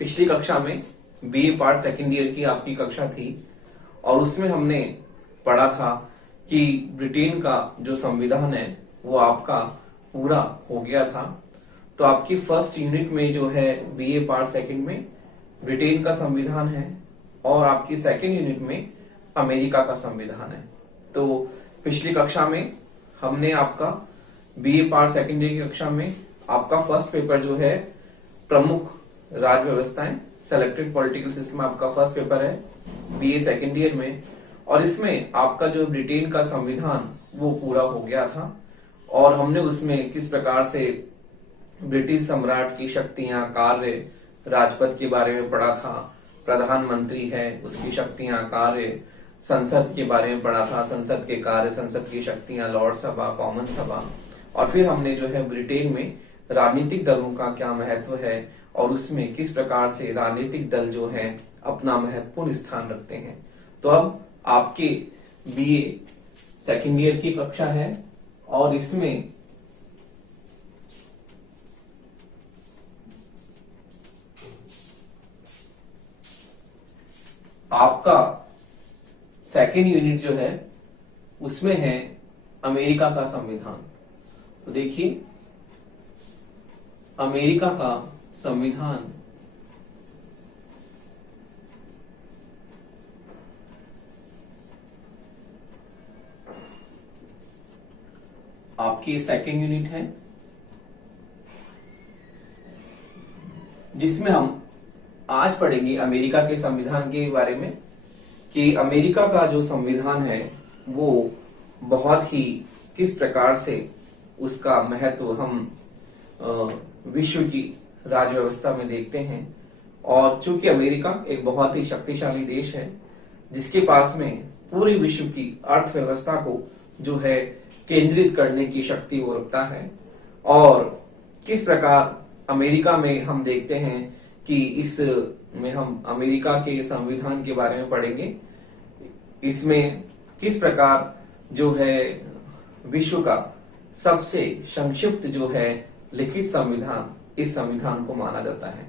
पिछली कक्षा में बीए पार्ट सेकेंड ईयर की आपकी कक्षा थी और उसमें हमने पढ़ा था कि ब्रिटेन का जो संविधान है वो आपका पूरा हो गया था। तो आपकी फर्स्ट यूनिट में जो है बीए पार्ट सेकेंड में ब्रिटेन का संविधान है और आपकी सेकेंड यूनिट में अमेरिका का संविधान है। तो पिछली कक्षा में हमने आपका बीए पार्ट सेकेंड ईयर की कक्षा में आपका फर्स्ट पेपर जो है प्रमुख राज्य व्यवस्थाएं सेलेक्टेड पॉलिटिकल सिस्टम आपका फर्स्ट पेपर है बीए सेकेंड ईयर में, और इसमें आपका जो ब्रिटेन का संविधान वो पूरा हो गया था और हमने उसमें किस प्रकार से ब्रिटिश सम्राट की शक्तियां, कार्य, राजपथ के बारे में पढ़ा था, प्रधानमंत्री है उसकी शक्तियां, कार्य, संसद के बारे में पढ़ा था, संसद के कार्य, संसद की शक्तियां, लॉर्ड सभा, कॉमन सभा, और फिर हमने जो है ब्रिटेन में राजनीतिक दलों का क्या महत्व है और उसमें किस प्रकार से राजनीतिक दल जो है अपना महत्वपूर्ण स्थान रखते हैं। तो अब आपके बीए सेकेंड ईयर की कक्षा है और इसमें आपका सेकेंड यूनिट जो है उसमें है अमेरिका का संविधान। तो देखिए अमेरिका का संविधान आपकी सेकेंड यूनिट है जिसमें हम आज पढ़ेंगे अमेरिका के संविधान के बारे में कि अमेरिका का जो संविधान है वो बहुत ही किस प्रकार से उसका महत्व हम विश्व की राज्य व्यवस्था में देखते हैं। और चूंकि अमेरिका एक बहुत ही शक्तिशाली देश है जिसके पास में पूरी विश्व की अर्थव्यवस्था को जो है केंद्रित करने की शक्ति वो रखता है, और किस प्रकार अमेरिका में हम देखते हैं कि इस में हम अमेरिका के संविधान के बारे में पढ़ेंगे। इसमें किस प्रकार जो है विश्व का सबसे संक्षिप्त जो है लिखित संविधान इस संविधान को माना जाता है,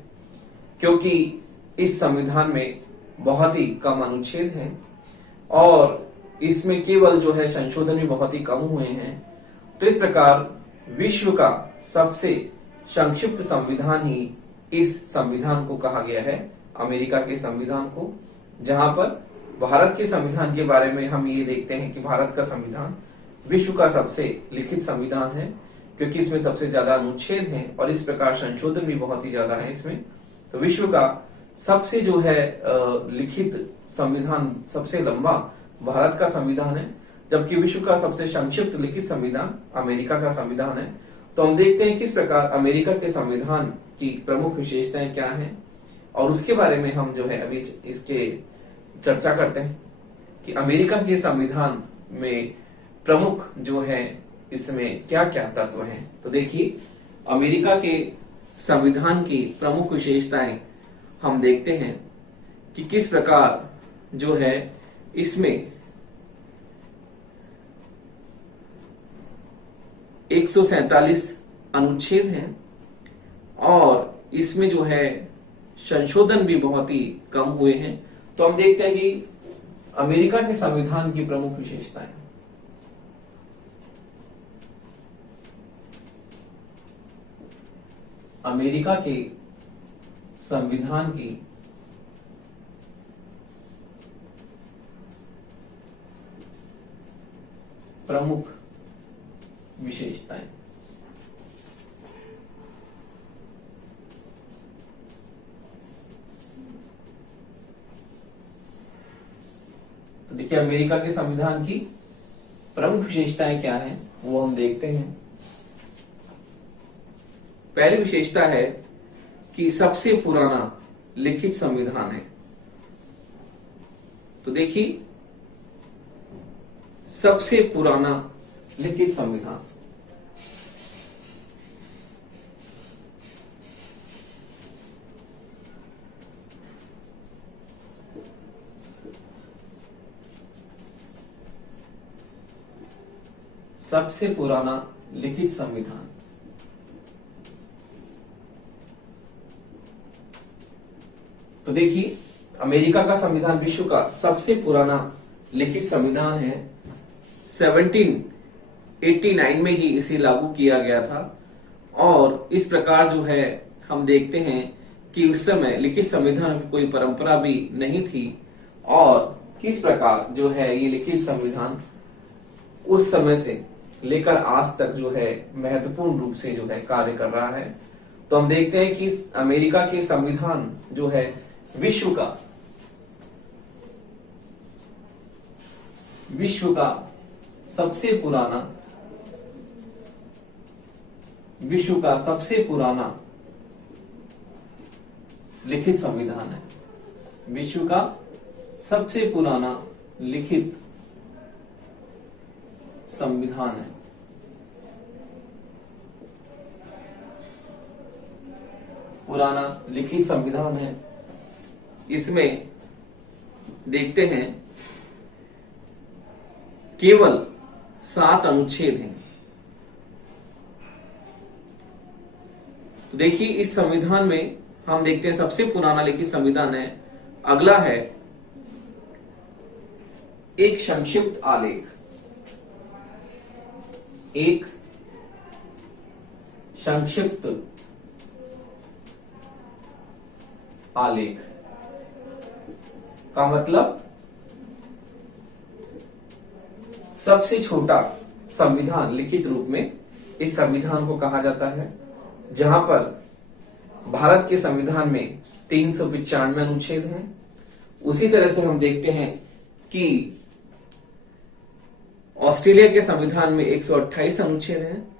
क्योंकि इस संविधान में बहुत ही कम अनुच्छेद हैं और इसमें केवल जो है संशोधन भी बहुत ही कम हुए हैं। तो इस प्रकार विश्व का सबसे संक्षिप्त संविधान ही इस संविधान को कहा गया है, अमेरिका के संविधान को। जहां पर भारत के संविधान के बारे में हम ये देखते हैं कि भारत का संविधान विश्व का सबसे लिखित संविधान है क्योंकि इसमें सबसे ज्यादा अनुच्छेद हैं और इस प्रकार संशोधन भी बहुत ही ज्यादा है इसमें। तो विश्व का सबसे जो है लिखित संविधान, सबसे लंबा भारत का संविधान है, जबकि विश्व का सबसे संक्षिप्त लिखित संविधान अमेरिका का संविधान है। तो हम देखते हैं किस प्रकार अमेरिका के संविधान की प्रमुख विशेषताएं क्या हैं और उसके बारे में हम जो है अभी इसके चर्चा करते हैं कि अमेरिका के संविधान में प्रमुख जो है इसमें क्या क्या तत्व हैं। तो देखिए अमेरिका के संविधान की प्रमुख विशेषताएं हम देखते हैं कि किस प्रकार जो है इसमें 147 अनुच्छेद हैं और इसमें जो है संशोधन भी बहुत ही कम हुए हैं। तो हम देखते हैं कि अमेरिका के संविधान की प्रमुख विशेषताएं, अमेरिका के संविधान की प्रमुख विशेषताएं। तो देखिए अमेरिका के संविधान की प्रमुख विशेषताएं क्या हैं वो हम देखते हैं। पहली विशेषता है कि सबसे पुराना लिखित संविधान है। तो देखिए सबसे पुराना लिखित संविधान, सबसे पुराना लिखित संविधान। तो देखिए, अमेरिका का संविधान विश्व का सबसे पुराना लिखित संविधान है। 1789 में ही इसे लागू किया गया था। और इस प्रकार जो है हम देखते हैं कि उस समय लिखित संविधान की कोई परंपरा भी नहीं थी, और किस प्रकार जो है ये लिखित संविधान उस समय से लेकर आज तक जो है महत्वपूर्ण रूप से जो है कार्य कर रहा है। तो हम देखते हैं कि अमेरिका के संविधान जो है विश्व का सबसे पुराना लिखित संविधान है। विश्व का सबसे पुराना लिखित संविधान है। पुराना लिखित संविधान है। इसमें देखते हैं केवल 7 अनुच्छेद हैं। तो देखिए, इस संविधान में हम देखते हैं सबसे पुराना लिखित संविधान है। अगला है एक संक्षिप्त आलेख। एक संक्षिप्त आलेख का मतलब सबसे छोटा संविधान लिखित रूप में इस संविधान को कहा जाता है, जहां पर भारत के संविधान में 395 अनुच्छेद हैं। उसी तरह से हम देखते हैं कि ऑस्ट्रेलिया के संविधान में 128 अनुच्छेद हैं।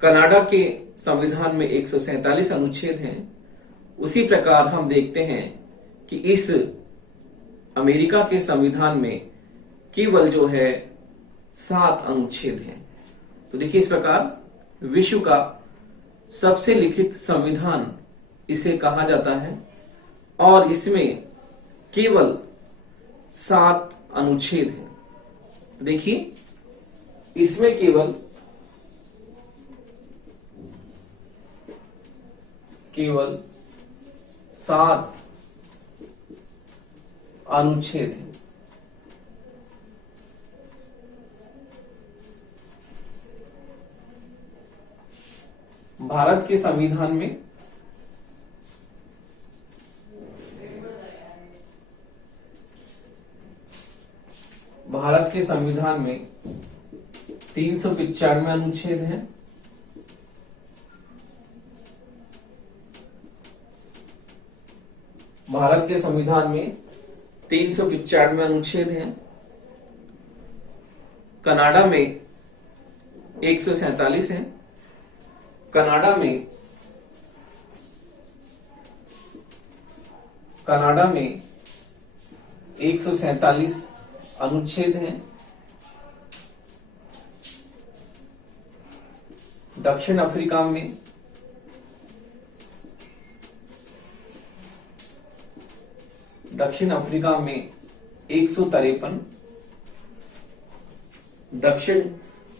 कनाडा के संविधान में 147 अनुच्छेद हैं। उसी प्रकार हम देखते हैं कि इस अमेरिका के संविधान में केवल जो है 7 अनुच्छेद हैं। तो देखिए, इस प्रकार विश्व का सबसे लिखित संविधान इसे कहा जाता है, और इसमें केवल 7 अनुच्छेद हैं। तो देखिए, इसमें केवल 7 अनुच्छेद हैं। भारत के संविधान में भारत के संविधान में 395 अनुच्छेद हैं। भारत के संविधान में 395 अनुच्छेद हैं। कनाडा में 147 हैं। कनाडा में 147 अनुच्छेद हैं। दक्षिण अफ्रीका में 153। दक्षिण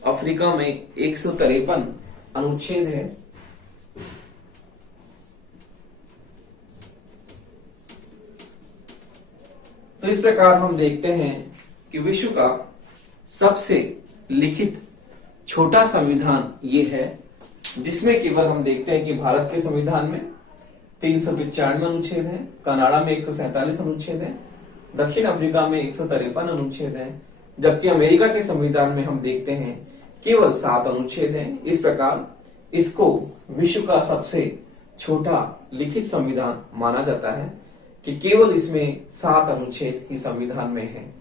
अफ्रीका में 153 अनुच्छेद है। तो इस प्रकार हम देखते हैं कि विश्व का सबसे लिखित छोटा संविधान ये है, जिसमें केवल हम देखते हैं कि भारत के संविधान में 395 अनुच्छेद हैं, कनाडा में 147 अनुच्छेद हैं, दक्षिण अफ्रीका में 153 अनुच्छेद हैं, जबकि अमेरिका के संविधान में हम देखते हैं केवल 7 अनुच्छेद हैं। इस प्रकार इसको विश्व का सबसे छोटा लिखित संविधान माना जाता है कि केवल इसमें 7 अनुच्छेद ही संविधान में है।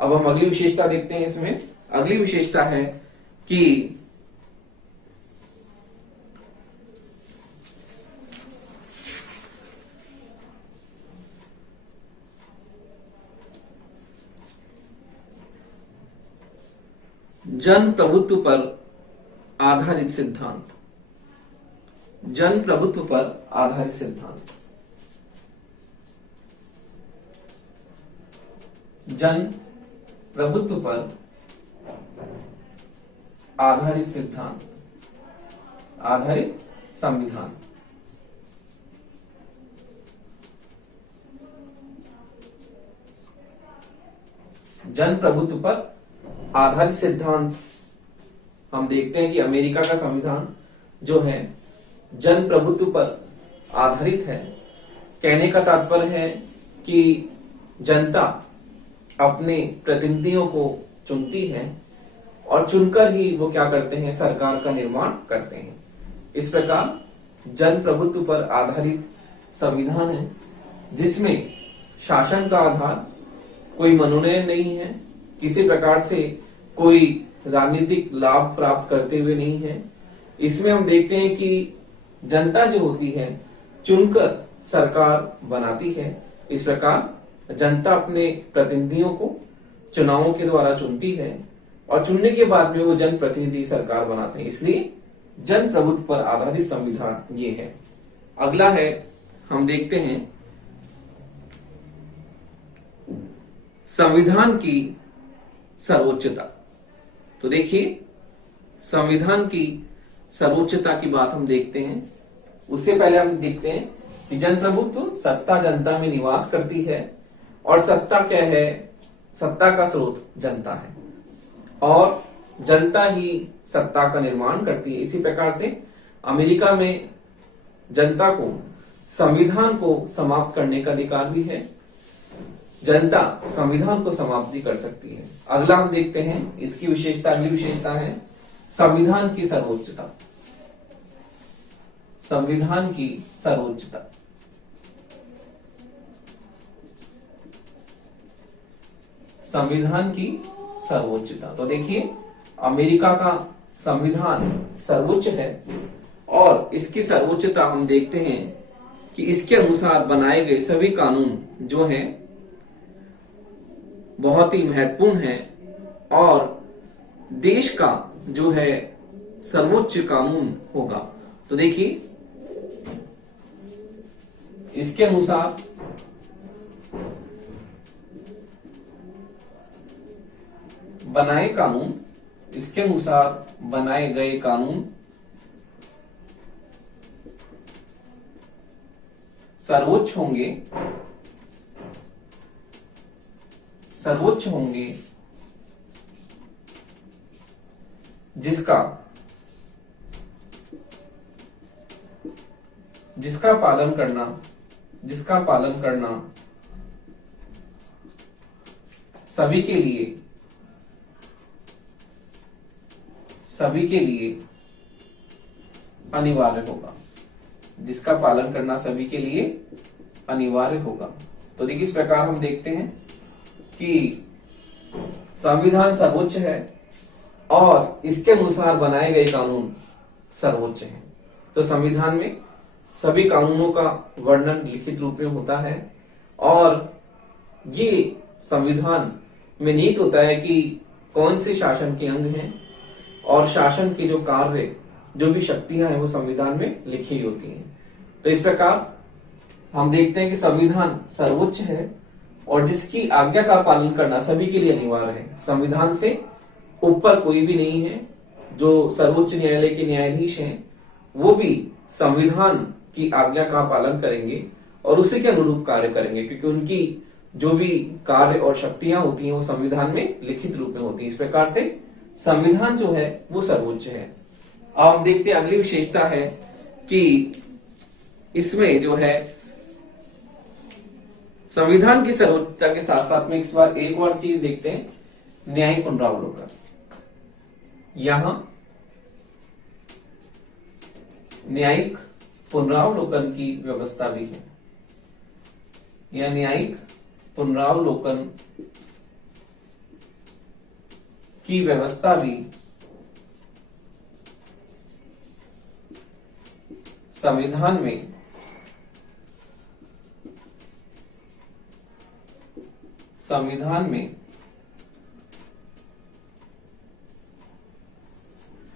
अब हम अगली विशेषता देखते हैं। इसमें अगली विशेषता है कि जन प्रभुत्व पर आधारित सिद्धांत। जन प्रभुत्व पर आधारित सिद्धांत। जन प्रभुत्व पर आधारित सिद्धांत, आधारित संविधान। जन प्रभुत्व पर आधारित सिद्धांत। हम देखते हैं कि अमेरिका का संविधान जो है जन प्रभुत्व पर आधारित है। कहने का तात्पर्य है कि जनता अपने प्रतिनिधियों को चुनती है और चुनकर ही वो क्या करते हैं, सरकार का निर्माण करते हैं। इस प्रकार जन प्रभुत्व पर आधारित संविधान है जिसमें शासन का आधार कोई मनोनयन नहीं है, किसी प्रकार से कोई राजनीतिक लाभ प्राप्त करते हुए नहीं है। इसमें हम देखते हैं कि जनता जो होती है चुनकर सरकार बनाती है। इस प्रकार जनता अपने प्रतिनिधियों को चुनावों के द्वारा चुनती है और चुनने के बाद में वो जनप्रतिनिधि सरकार बनाते हैं। इसलिए जन प्रभुत्व पर आधारित संविधान ये है। अगला है, हम देखते हैं संविधान की सर्वोच्चता। तो देखिए, संविधान की सर्वोच्चता की बात हम देखते हैं। उससे पहले हम देखते हैं कि जनप्रभुत्व सत्ता जनता में निवास करती है और सत्ता क्या है, सत्ता का स्रोत जनता है और जनता ही सत्ता का निर्माण करती है। इसी प्रकार से अमेरिका में जनता को संविधान को समाप्त करने का अधिकार भी है। जनता संविधान को समाप्ति कर सकती है। अगला हम देखते हैं, इसकी विशेषता, अगली विशेषता है संविधान की सर्वोच्चता। संविधान की सर्वोच्चता। संविधान की सर्वोच्चता। तो देखिए, अमेरिका का संविधान सर्वोच्च है और इसकी सर्वोच्चता हम देखते हैं कि इसके अनुसार बनाए गए सभी कानून जो हैं बहुत ही महत्वपूर्ण है और देश का जो है सर्वोच्च कानून होगा। तो देखिए, इसके अनुसार बनाए कानून, इसके अनुसार बनाए गए कानून सर्वोच्च होंगे, सर्वोच्च होंगे जिसका पालन करना सभी के लिए अनिवार्य होगा। जिसका पालन करना सभी के लिए अनिवार्य होगा। तो देखिए, इस प्रकार हम देखते हैं कि संविधान सर्वोच्च है और इसके अनुसार बनाए गए कानून सर्वोच्च हैं। तो संविधान में सभी कानूनों का वर्णन लिखित रूप में होता है और ये संविधान में निहित होता है कि कौन से शासन के अंग हैं और शासन के जो कार्य, जो भी शक्तियां हैं वो संविधान में लिखी होती हैं। तो इस प्रकार हम देखते हैं कि संविधान सर्वोच्च है और जिसकी आज्ञा का पालन करना सभी के लिए अनिवार्य है। संविधान से ऊपर कोई भी नहीं है। जो सर्वोच्च न्यायालय के न्यायाधीश हैं वो भी संविधान की आज्ञा का पालन करेंगे और उसी के अनुरूप कार्य करेंगे, क्योंकि उनकी जो भी कार्य और शक्तियां होती हैं वो संविधान में लिखित रूप में होती है। इस प्रकार से संविधान जो है वो सर्वोच्च है। अब हम देखते हैं, अगली विशेषता है कि इसमें जो है संविधान की सर्वोच्चता के साथ साथ में इस बार एक और चीज देखते हैं, न्यायिक पुनरावलोकन। यहां न्यायिक पुनरावलोकन की व्यवस्था भी है। यह न्यायिक पुनरावलोकन की व्यवस्था भी संविधान में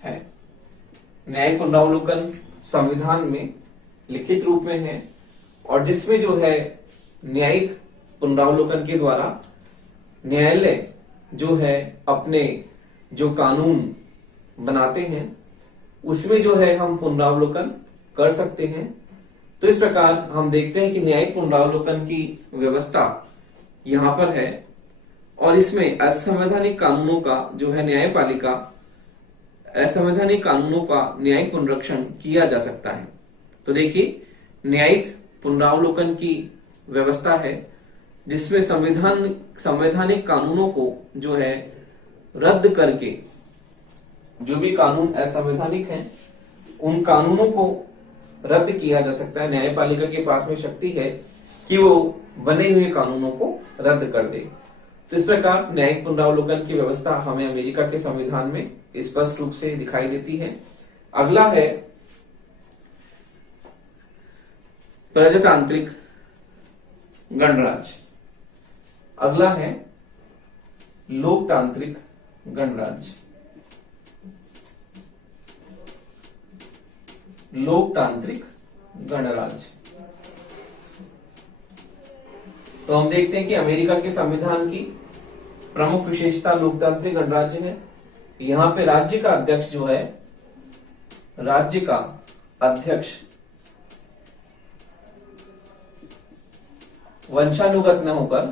है। न्यायिक पुनरावलोकन संविधान में लिखित रूप में है और जिसमें जो है न्यायिक पुनरावलोकन के द्वारा न्यायालय जो है अपने जो कानून बनाते हैं उसमें जो है हम पुनरावलोकन कर सकते हैं। तो इस प्रकार हम देखते हैं कि न्यायिक पुनरावलोकन की व्यवस्था यहाँ पर है और इसमें असंवैधानिक कानूनों का जो है न्यायपालिका, असंवैधानिक कानूनों का न्यायिक पुनरीक्षण किया जा सकता है। तो देखिए, न्यायिक पुनरावलोकन की व्यवस्था है जिसमें संवैधानिक कानूनों को जो है रद्द करके, जो भी कानून असंवैधानिक हैं उन कानूनों को रद्द किया जा सकता है। न्यायपालिका के पास में शक्ति है कि वो बने हुए कानूनों को रद्द कर दे। तो इस प्रकार न्यायिक पुनरावलोकन की व्यवस्था हमें अमेरिका के संविधान में स्पष्ट रूप से दिखाई देती है। अगला है प्रजातांत्रिक गणराज्य। अगला है लोकतांत्रिक गणराज्य। लोकतांत्रिक गणराज्य। तो हम देखते हैं कि अमेरिका के संविधान की प्रमुख विशेषता लोकतांत्रिक गणराज्य है। यहां पे राज्य का अध्यक्ष जो है, राज्य का अध्यक्ष वंशानुगत न होकर,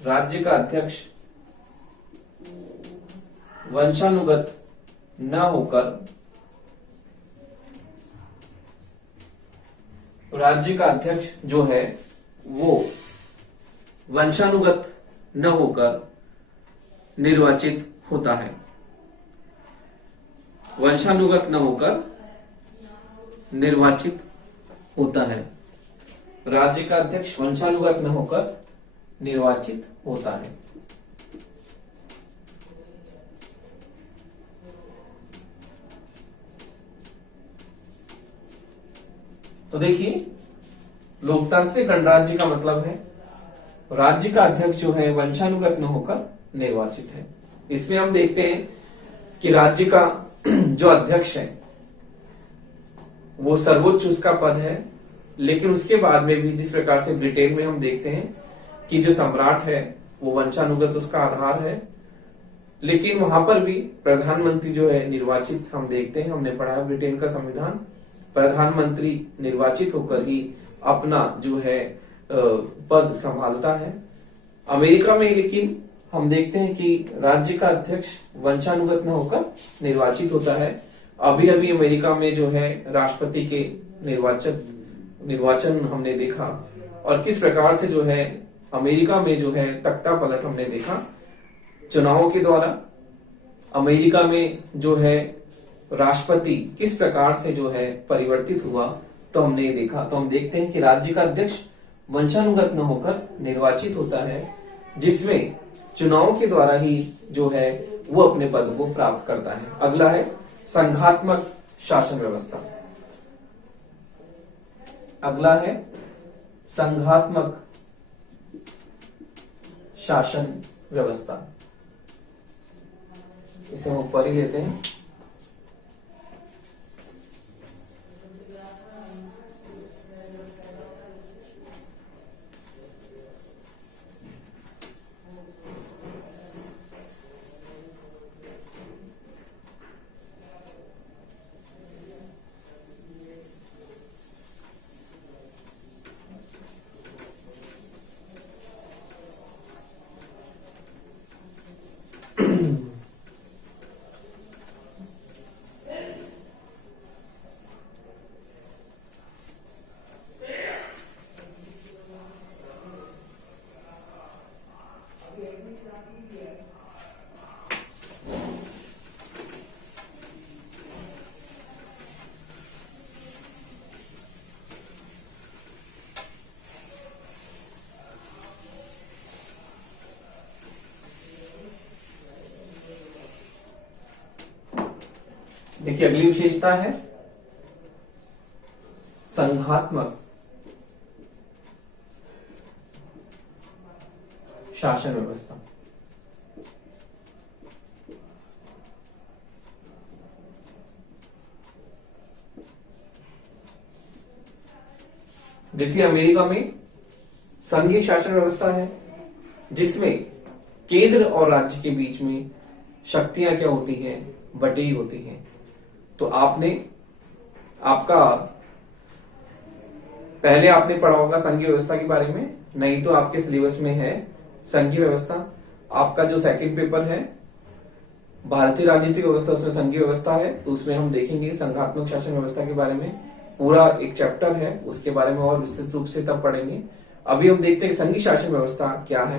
राज्य का अध्यक्ष वंशानुगत न होकर, राज्य का अध्यक्ष जो है वो वंशानुगत न होकर निर्वाचित होता है। वंशानुगत न होकर निर्वाचित होता है। राज्य का अध्यक्ष वंशानुगत न होकर निर्वाचित होता है। तो देखिए, लोकतांत्रिक गणराज्य का मतलब है राज्य का अध्यक्ष जो है वंशानुगत न होकर निर्वाचित है। इसमें हम देखते हैं कि राज्य का जो अध्यक्ष है वो सर्वोच्च उसका पद है, लेकिन उसके बाद में भी जिस प्रकार से ब्रिटेन में हम देखते हैं कि जो सम्राट है वो वंशानुगत उसका आधार है, लेकिन वहां पर भी प्रधानमंत्री जो है निर्वाचित हम देखते हैं। हमने पढ़ा है ब्रिटेन का संविधान, प्रधानमंत्री निर्वाचित होकर ही अपना जो है पद संभालता है। अमेरिका में लेकिन हम देखते हैं कि राज्य का अध्यक्ष वंशानुगत न होकर निर्वाचित होता है। अभी अभी अमेरिका में जो है राष्ट्रपति के निर्वाचन हमने देखा, और किस प्रकार से जो है अमेरिका में जो है तख्ता पलट हमने देखा। चुनावों के द्वारा अमेरिका में जो है राष्ट्रपति किस प्रकार से जो है परिवर्तित हुआ, तो हमने ये देखा। तो हम देखते हैं कि राज्य का अध्यक्ष वंशानुगत न होकर निर्वाचित होता है, जिसमें चुनाव के द्वारा ही जो है वो अपने पद को प्राप्त करता है। अगला है संघात्मक शासन व्यवस्था। अगला है संघात्मक शासन व्यवस्था। इसे हम ऊपर ही लेते हैं। देखिए, अगली विशेषता है संघात्मक शासन व्यवस्था। देखिए, अमेरिका में संघीय शासन व्यवस्था है जिसमें केंद्र और राज्य के बीच में शक्तियां क्या होती हैं, बटी होती हैं। तो पहले आपने पढ़ा होगा संघीय व्यवस्था के बारे में, नहीं तो आपके सिलेबस में है संघीय व्यवस्था। आपका जो सेकंड पेपर है भारतीय राजनीतिक व्यवस्था, उसमें संघीय व्यवस्था है, तो उसमें हम देखेंगे संघात्मक शासन व्यवस्था के बारे में। पूरा एक चैप्टर है, उसके बारे में और विस्तृत रूप से तब पढ़ेंगे। अभी हम देखते हैं संघीय शासन व्यवस्था क्या है।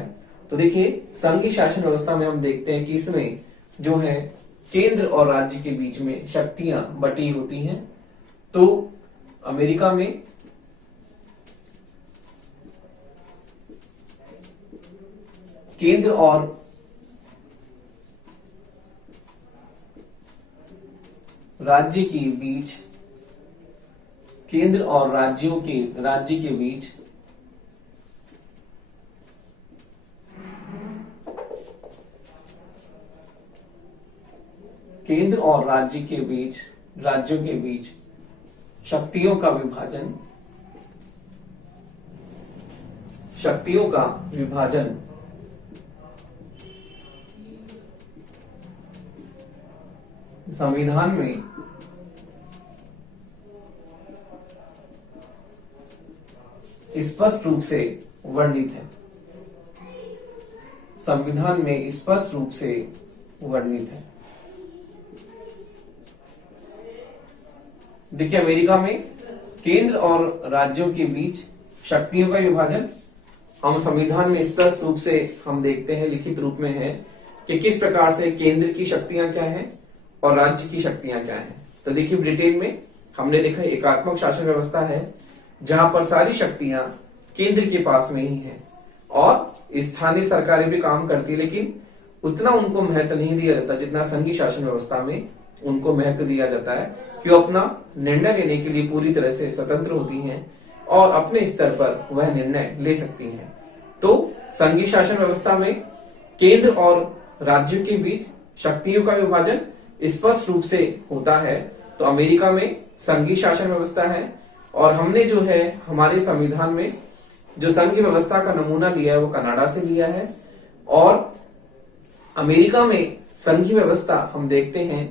तो देखिए, संघीय शासन व्यवस्था में हम देखते हैं कि इसमें जो है केंद्र और राज्य के बीच में शक्तियां बटी होती हैं। तो अमेरिका में केंद्र और राज्य के बीच, केंद्र और राज्य के बीच केंद्र और राज्यों के बीच शक्तियों का विभाजन संविधान में स्पष्ट रूप से वर्णित है। संविधान में स्पष्ट रूप से वर्णित है। देखिए, अमेरिका में केंद्र और राज्यों के बीच शक्तियों का विभाजन हम संविधान में स्पष्ट रूप से हम देखते हैं, लिखित रूप में है कि किस प्रकार से केंद्र की शक्तियां क्या हैं और राज्य की शक्तियां क्या हैं। तो देखिए, ब्रिटेन में हमने देखा एकात्मक शासन व्यवस्था है, जहां पर सारी शक्तियां केंद्र के पास में ही हैं और स्थानीय सरकारें भी काम करती है, लेकिन उतना उनको महत्व नहीं दिया जाता जितना संघीय शासन व्यवस्था में उनको महत्व दिया जाता है, कि वो अपना निर्णय लेने के लिए पूरी तरह से स्वतंत्र होती हैं और अपने स्तर पर वह निर्णय ले सकती हैं। तो संघीय शासन व्यवस्था में केंद्र और राज्यों के बीच शक्तियों का विभाजन स्पष्ट रूप से होता है। तो अमेरिका में संघीय शासन व्यवस्था है और हमने जो है हमारे संविधान में जो संघीय व्यवस्था का नमूना लिया है वो कनाडा से लिया है। और अमेरिका में संघीय व्यवस्था हम देखते हैं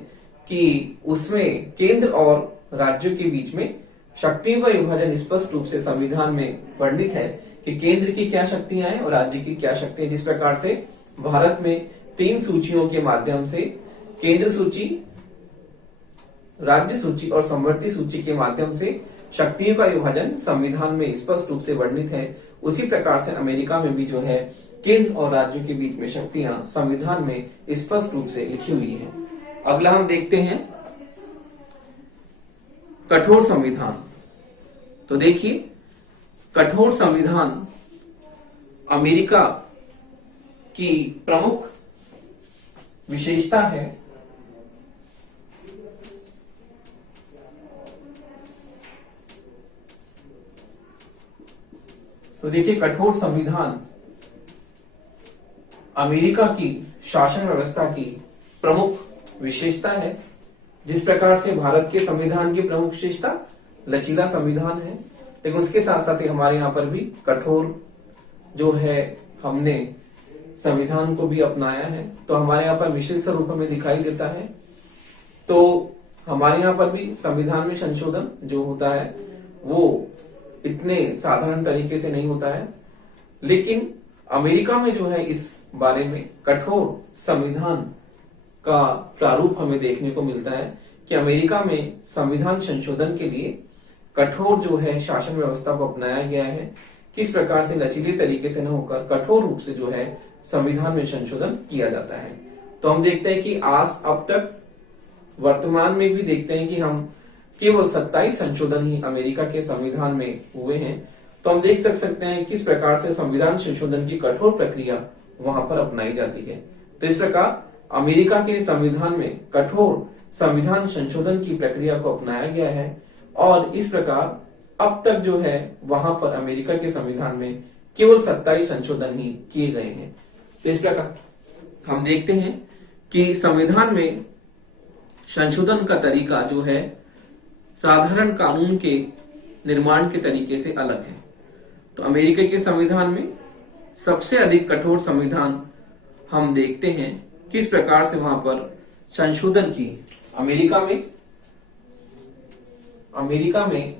कि उसमें केंद्र और राज्यों के बीच में शक्तियों का विभाजन स्पष्ट रूप से संविधान में वर्णित है कि केंद्र की क्या शक्तियां हैं और राज्य की क्या शक्तियां। जिस प्रकार से भारत में 3 सूचियों के माध्यम से केंद्र सूची, राज्य सूची और समवर्ती सूची के माध्यम से शक्तियों का विभाजन संविधान में स्पष्ट रूप से वर्णित है, उसी प्रकार से अमेरिका में भी जो है केंद्र और राज्यों के बीच में शक्तियां संविधान में स्पष्ट रूप से लिखी हुई है। अगला हम देखते हैं कठोर संविधान। तो देखिए, कठोर संविधान अमेरिका की प्रमुख विशेषता है। तो देखिए, कठोर संविधान अमेरिका की शासन व्यवस्था की प्रमुख विशेषता है। जिस प्रकार से भारत के संविधान की प्रमुख विशेषता लचीला संविधान है, लेकिन उसके साथ साथ ही हमारे यहाँ पर भी कठोर जो है हमने संविधान को भी अपनाया है। तो हमारे यहाँ पर विशिष्ट रूप में दिखाई देता है। तो हमारे यहाँ पर भी संविधान में संशोधन जो होता है वो इतने साधारण तरीके से नहीं होता है, लेकिन अमेरिका में जो है इस बारे में कठोर संविधान का प्रारूप हमें देखने को मिलता है कि अमेरिका में संविधान संशोधन के लिए कठोर जो है शासन व्यवस्था को अपनाया गया है। किस प्रकार से लचीले तरीके से न होकर कठोर रूप से जो है संविधान में संशोधन किया जाता है। तो हम देखते हैं कि आज अब तक वर्तमान में भी देखते हैं कि हम केवल 27 संशोधन ही अमेरिका के संविधान में हुए हैं। तो हम देख सकते हैं किस प्रकार से संविधान संशोधन की कठोर प्रक्रिया वहां पर अपनाई जाती है। तो इस प्रकार अमेरिका के संविधान में कठोर संविधान संशोधन की प्रक्रिया को अपनाया गया है और इस प्रकार अब तक जो है वहां पर अमेरिका के संविधान में केवल 27 संशोधन ही किए गए हैं। तो इस प्रकार हम देखते हैं कि संविधान में संशोधन का तरीका जो है साधारण कानून के निर्माण के तरीके से अलग है। तो अमेरिका के संविधान में सबसे अधिक कठोर संविधान हम देखते हैं किस प्रकार से वहां पर संशोधन की। अमेरिका में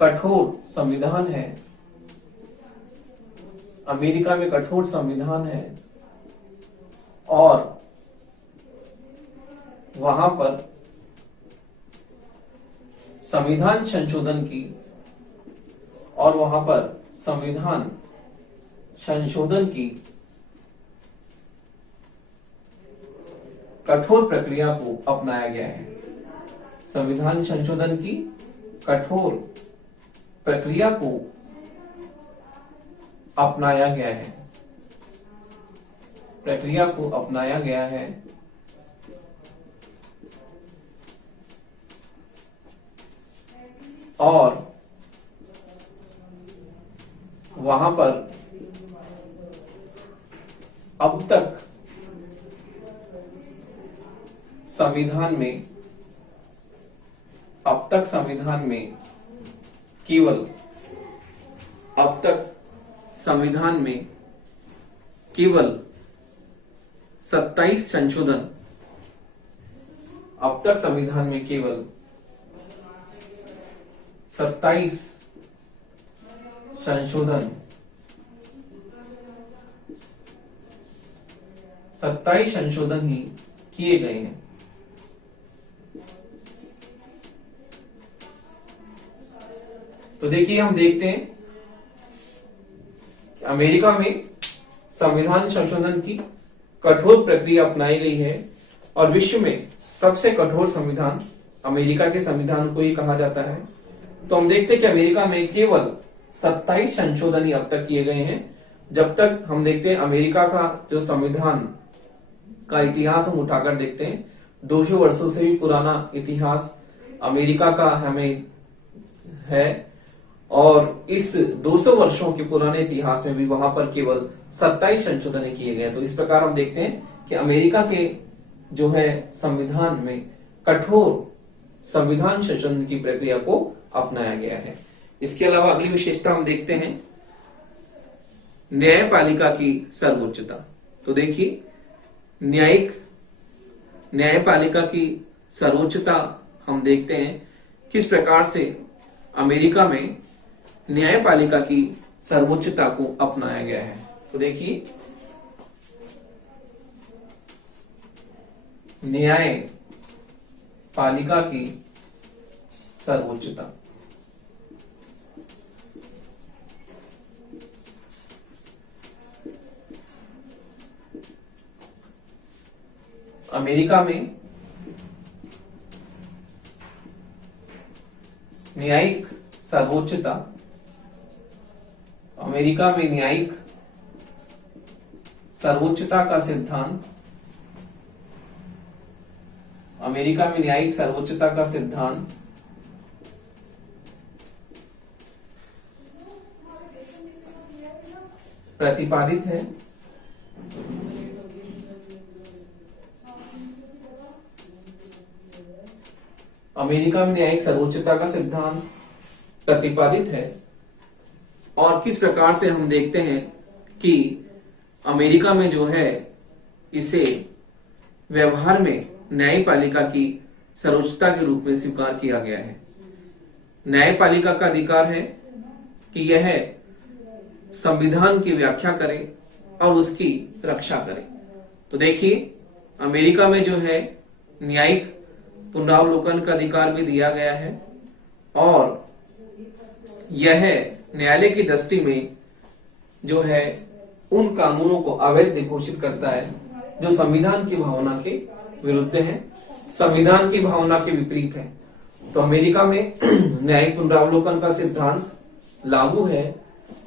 कठोर संविधान है अमेरिका में कठोर संविधान है और वहां पर संविधान संशोधन की और वहां पर संविधान संशोधन की कठोर प्रक्रिया को अपनाया गया है। संविधान संशोधन की कठोर प्रक्रिया को अपनाया गया है। प्रक्रिया को अपनाया गया है और वहां पर अब तक संविधान में केवल 27 संशोधन, अब तक संविधान में केवल 27 संशोधन 27 संशोधन ही किए गए हैं। तो देखिए, हम देखते हैं कि अमेरिका में संविधान संशोधन की कठोर प्रक्रिया अपनाई गई है और विश्व में सबसे कठोर संविधान अमेरिका के संविधान को ही कहा जाता है। तो हम देखते हैं कि अमेरिका में केवल 27 संशोधन ही अब तक किए गए हैं। जब तक हम देखते हैं अमेरिका का जो संविधान का इतिहास हम उठाकर देखते हैं, 200 वर्षों से भी पुराना इतिहास अमेरिका का हमें है और इस 200 वर्षों के पुराने इतिहास में भी वहां पर केवल 27 संशोधन किए गए। तो इस प्रकार हम देखते हैं कि अमेरिका के जो है संविधान में कठोर संविधान संशोधन की प्रक्रिया को अपनाया गया है। इसके अलावा अगली विशेषता हम देखते हैं न्यायपालिका की सर्वोच्चता। तो देखिए, न्यायपालिका की सर्वोच्चता हम देखते हैं किस प्रकार से अमेरिका में न्यायपालिका की सर्वोच्चता को अपनाया गया है। तो देखिए, न्यायपालिका की सर्वोच्चता अमेरिका में न्यायिक सर्वोच्चता अमेरिका में न्यायिक सर्वोच्चता का सिद्धांत अमेरिका में न्यायिक सर्वोच्चता का सिद्धांत प्रतिपादित है। अमेरिका में न्यायिक सर्वोच्चता का सिद्धांत प्रतिपादित है और किस प्रकार से हम देखते हैं कि अमेरिका में जो है इसे व्यवहार में न्यायपालिका की सर्वोच्चता के रूप में स्वीकार किया गया है। न्यायपालिका का अधिकार है कि यह संविधान की व्याख्या करे और उसकी रक्षा करे। तो देखिए, अमेरिका में जो है न्यायिक पुनरावलोकन का अधिकार भी दिया गया है और यह न्यायालय की दृष्टि में जो है उन कानूनों को अवैध घोषित करता है जो संविधान की भावना के विरुद्ध है, संविधान की भावना के विपरीत है। तो अमेरिका में न्यायिक पुनरावलोकन का सिद्धांत लागू है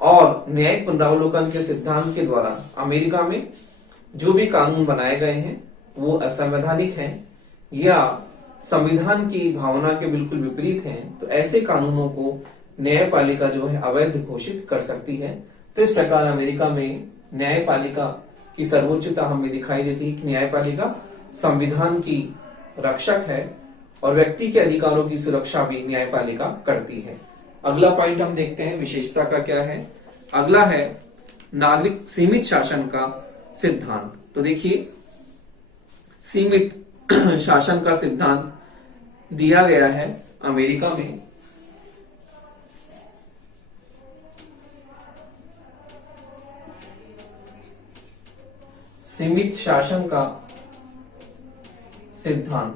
और न्यायिक पुनरावलोकन के सिद्धांत के द्वारा अमेरिका में जो भी कानून बनाए गए हैं वो असंवैधानिक हैं या संविधान की भावना के बिल्कुल विपरीत हैं। तो ऐसे कानूनों को न्यायपालिका जो है अवैध घोषित कर सकती है। तो इस प्रकार अमेरिका में न्यायपालिका की सर्वोच्चता हमें दिखाई देती है कि न्यायपालिका संविधान की रक्षक है और व्यक्ति के अधिकारों की सुरक्षा भी न्यायपालिका करती है। अगला पॉइंट हम देखते हैं विशेषता का क्या है। अगला है नागरिक सीमित शासन का सिद्धांत। तो देखिए, सीमित शासन का सिद्धांत दिया गया है अमेरिका में सीमित शासन का सिद्धांत।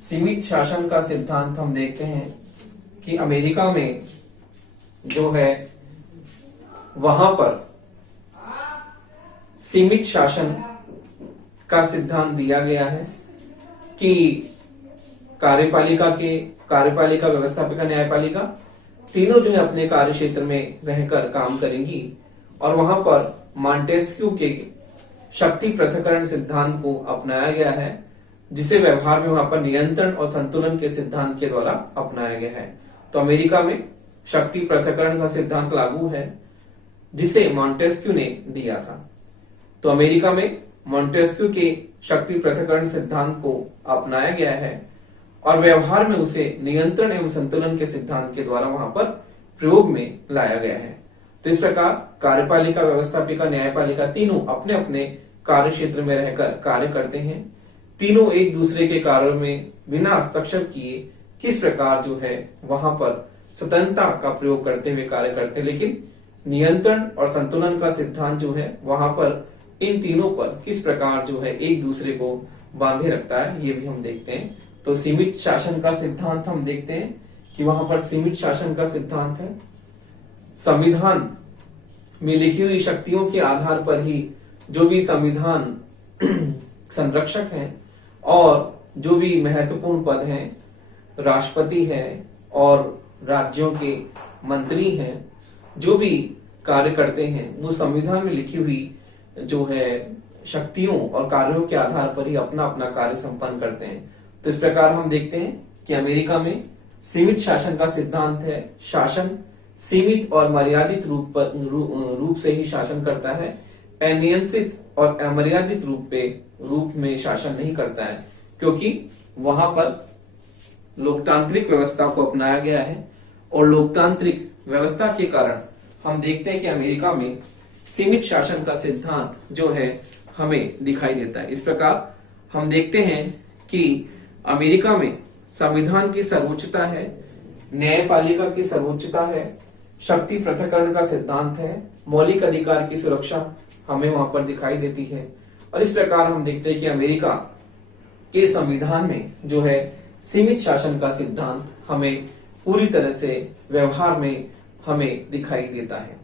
सीमित शासन का सिद्धांत हम देखते हैं कि अमेरिका में जो है वहां पर सीमित शासन का सिद्धांत दिया गया है कि कार्यपालिका, व्यवस्थापिका, न्यायपालिका तीनों जो है अपने कार्य क्षेत्र में रहकर काम करेंगी और वहां पर मॉन्टेस्क्यू के शक्ति पृथक्करण सिद्धांत को अपनाया गया है, जिसे व्यवहार में वहां पर नियंत्रण और संतुलन के सिद्धांत के द्वारा अपनाया गया है। तो अमेरिका में शक्ति पृथक्करण का सिद्धांत लागू है, जिसे मॉन्टेस्क्यू ने दिया था। तो अमेरिका में मॉन्टेस्क्यू के शक्ति पृथक्करण सिद्धांत को अपनाया गया है और व्यवहार में उसे नियंत्रण एवं संतुलन के सिद्धांत के द्वारा वहां पर प्रयोग में लाया गया है। तो इस प्रकार कार्यपालिका, व्यवस्थापिका, न्यायपालिका तीनों अपने अपने कार्य क्षेत्र में रहकर कार्य करते हैं। तीनों एक दूसरे के कार्यों में बिना हस्तक्षेप किए किस प्रकार जो है वहां पर स्वतंत्रता का प्रयोग करते हुए कार्य करते हैं, लेकिन नियंत्रण और संतुलन का सिद्धांत जो है वहां पर इन तीनों पर किस प्रकार जो है एक दूसरे को बांधे रखता है, ये भी हम देखते हैं। तो सीमित शासन का सिद्धांत हम देखते हैं कि वहां पर सीमित शासन का सिद्धांत है संविधान में लिखी हुई शक्तियों के आधार पर ही जो भी संविधान संरक्षक हैं और जो भी महत्वपूर्ण पद हैं, राष्ट्रपति है और राज्यों के मंत्री हैं, जो भी कार्य करते हैं वो संविधान में लिखी हुई जो है शक्तियों और कार्यों के आधार पर ही अपना अपना कार्य संपन्न करते हैं। तो इस प्रकार हम देखते हैं कि अमेरिका में सीमित शासन का सिद्धांत है, शासन सीमित और मर्यादित रूप से ही शासन करता है, अनियंत्रित और अमर्यादित रूप में शासन नहीं करता है, क्योंकि वहां पर लोकतांत्रिक व्यवस्था को अपनाया गया है और लोकतांत्रिक व्यवस्था के कारण हम देखते हैं कि अमेरिका में सीमित शासन का सिद्धांत जो है हमें दिखाई देता है। इस प्रकार हम देखते हैं कि अमेरिका में संविधान की सर्वोच्चता है, न्यायपालिका की सर्वोच्चता है, शक्ति पृथक्करण का सिद्धांत है, मौलिक अधिकार की सुरक्षा हमें वहां पर दिखाई देती है। और इस प्रकार हम देखते हैं कि अमेरिका के संविधान में जो है सीमित शासन का सिद्धांत हमें पूरी तरह से व्यवहार में हमें दिखाई देता है।